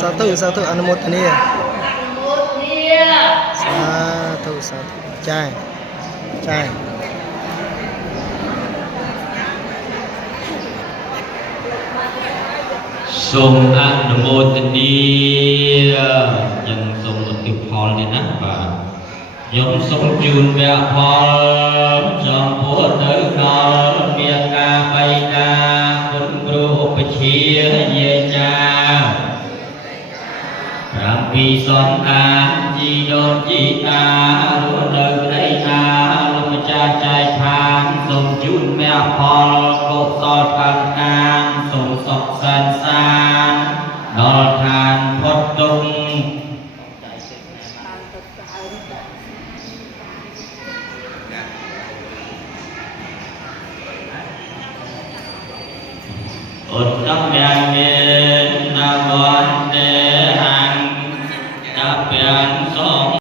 สาธุอนุโมทนาสาธุใช่ សូមអនុមោទនាយ៉ាងសូមឧទ្ទិសផលនេះណាបាទខ្ញុំសូមជូនវគ្គផលចំពោះទៅដល់មេកាបៃតាគុណគ្រូឧបជាយាចា7សន្តានជីដូនជីតារស់នៅក្ដីណាលោកម្ចាស់ចែកឋានសូមជូនវគ្គផលកុសលកម្មកាមសូមសុខសាន្តសានដល់ឋានផុតទុក្ខឧត្តមយ៉ាងមានណាមន្តេហੰកាព្យੰសង